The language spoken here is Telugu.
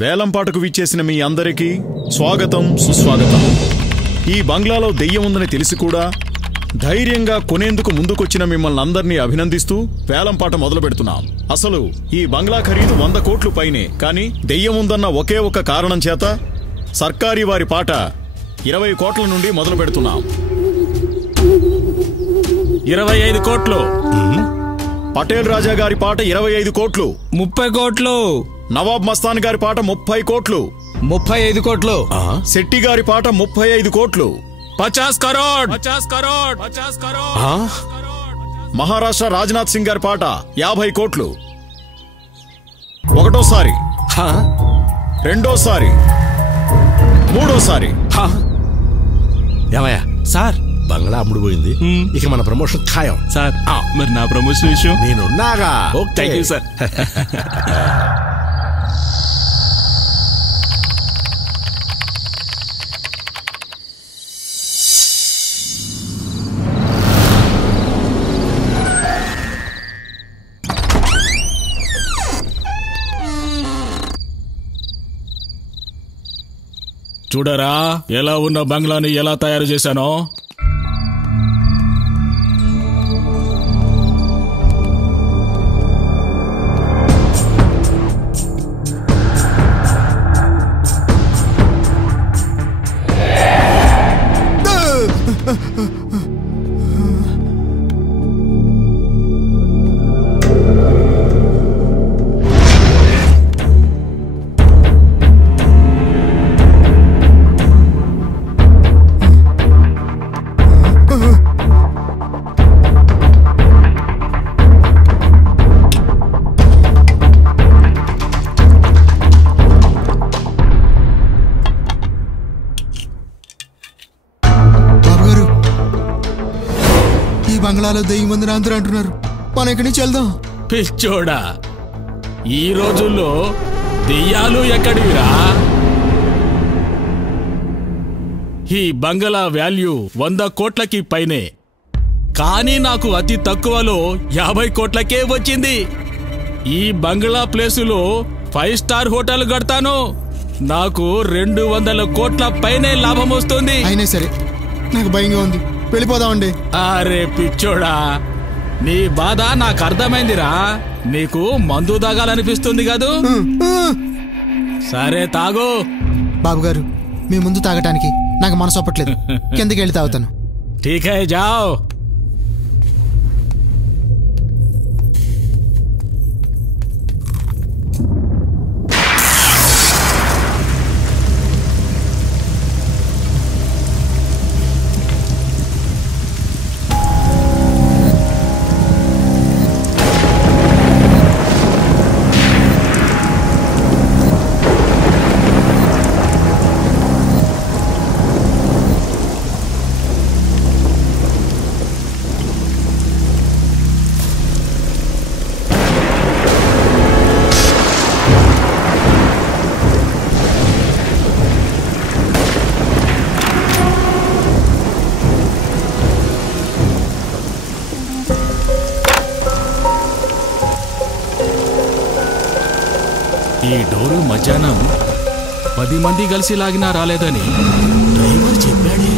వేలంపాటకు విచ్చేసిన మీ అందరికీ స్వాగతం సుస్వాగతం. ఈ బంగ్లాలో దెయ్యం ఉందని తెలిసి కూడా ధైర్యంగా కొనేందుకు ముందుకొచ్చిన మిమ్మల్ని అందరినీ అభినందిస్తూ వేలంపాట మొదలు పెడుతున్నాం. అసలు ఈ బంగ్లా ఖరీదు 100 కోట్లు పైనే. కానీ దెయ్యం ఉందన్న ఒకే ఒక కారణం చేత సర్కారీ వారి పాట 20 కోట్ల నుండి మొదలు పెడుతున్నాం. 25 కోట్లు. పటేల్ రాజా గారి పాట 25 కోట్లు. 30 కోట్లు. నవాబ్ మస్తాన్ గారి పాట 30 కోట్లు. 35 కోట్లు. శెట్టి గారి పాట 35 కోట్లు. 50 కరోడ్. 50 కరోడ్. 50 కరోడ్. మహారాష్ట్ర రాజ్నాథ్ సింగ్ గారి పాట 50 కోట్లు. ఒకటోసారి, రెండోసారి, మూడోసారి. ఏమయ్యా సార్, బంగ్లా అమ్ముడు పోయింది. ఇక మన ప్రమోషన్ ఖాయం సార్. మరి నా ప్రమోషన్ విషయం నేనున్నాగా. Thank you sir. చూడరా ఎలా ఉన్న బంగ్లాని ఎలా తయారు చేశానో. బంగ్లాలో దెయ్యం ఉందని అందరూ అంటున్నారు. మనం ఇక్కడి నుంచి వెళ్దాం. పిచ్చోడా, ఈ రోజుల్లో దెయ్యాలు ఎక్కడివిరా? ఈ బంగ్లా వాల్యూ 100 కోట్లకి పైనే. కానీ నాకు అతి తక్కువలో 50 కోట్లకే వచ్చింది. ఈ బంగ్లా ప్లేసులో 5 స్టార్ హోటల్ కడతాను. నాకు 200 కోట్ల పైనే లాభం వస్తుంది. అయినా సరే నాకు భయంగా ఉంది. వెళ్ళిపోదామండి. అరే పిచ్చోడా, నీ బాధ నాకు అర్థమైందిరా. నీకు మందు తాగాలనిపిస్తుంది కదూ? సరే తాగు. బాబు గారు, మీ ముందు తాగటానికి నాకు మనసు ఒప్పట్లేదు. కిందకి వెళ్ళి తాగుతాను. ఠీక్ హై, జావ్. ఈ డోరు మధ్యాహ్నం 10 మంది కలిసి లాగినా రాలేదని డ్రైవర్ చెప్పాడే.